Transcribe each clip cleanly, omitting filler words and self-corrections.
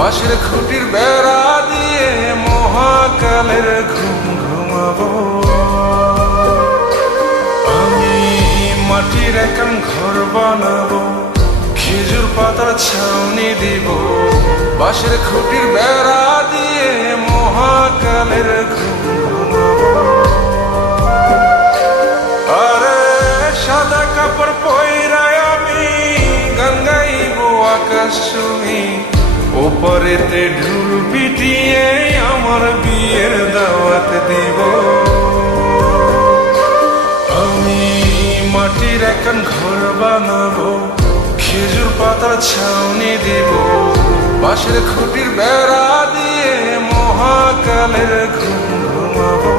বাঁশের খুঁটির বেড়া দিয়ে মহাকালের ঘুম ঘুমাবো। আমি মাটির একান ঘর বানাবো, খেজুর পাতার ছাউনি দিব, বাঁশের খুঁটির বেড়া দিয়ে মহাকালের ঘুম ঘুমাবো। আরে সাদা কাপড় পয়রায় আমি গান গাইবো আকাশ ছুঁই, ওপরেতে ঢুল পিটিয়ে আমার বিয়ের দাওয়াত দিব। আমি মাটির একান ঘর বানাবো, খেজুর পাতার ছাউনি দিব, বাঁশের খুঁটির বেড়া দিয়ে মহাকালের ঘুম ঘুমাবো।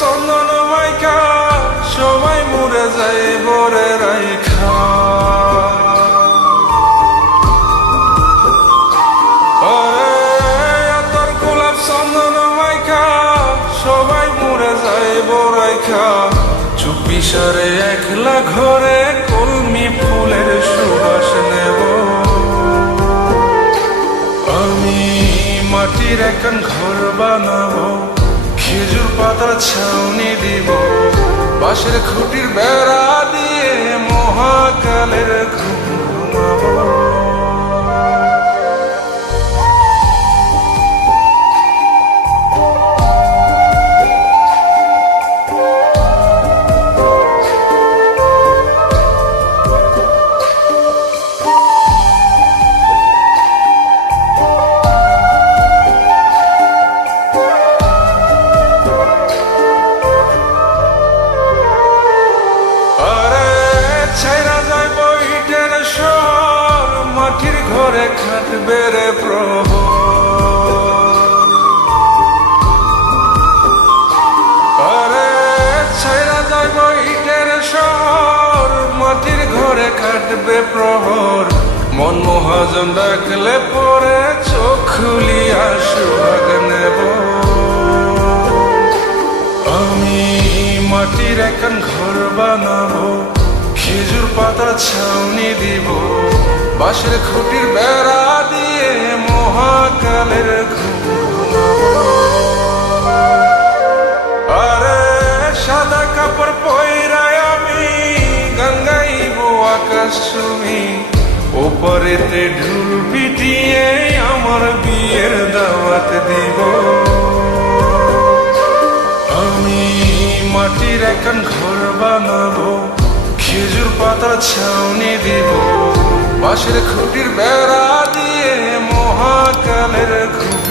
চন্দন মাইকা সবাই মরে যায় বরে রাইখা, তোর গোলাপ চন্দন মাইকা সবাই মরে যায় বরাইখা, চুপি সারে একলা ঘরে কলমি ফুলের সুবাস নেব। আমি মাটির একান ঘর বানাবো, খেজুর পাতার ছাউনি দিব, বাঁশের খুঁটির বেড়া দিয়ে মহাকালের ঘুম ঘুমাবো। মাটির ঘরে খাটবে রে প্রহর, আরে ছাইরা যাইব ইটের শহর, মাটির ঘরে খাটবে প্রহর, মন মহাজন ডাকলে পরে চোখ খুলিয়া সুহাগ নেব। আমি মাটির একান ঘর বানাবো, খেজুর পাতার ছাউনি দিব, বাঁশের খুঁটির বেড়া দিয়ে মহাকালের ঘুম ঘুমাবো। আরে সাদা কাপড় পয়রায় আমি গান গাইবো আকাশ ছুঁই, ওপরেতে ঢুল পিটিয়ে আমার বিয়ের দাওয়াত দিব। আমি মাটির একান ঘর বানাবো, খেজুর পাতার ছাউনি দিব, বাঁশের খুঁটির বেড়া দিয়ে মহাকালের ঘুম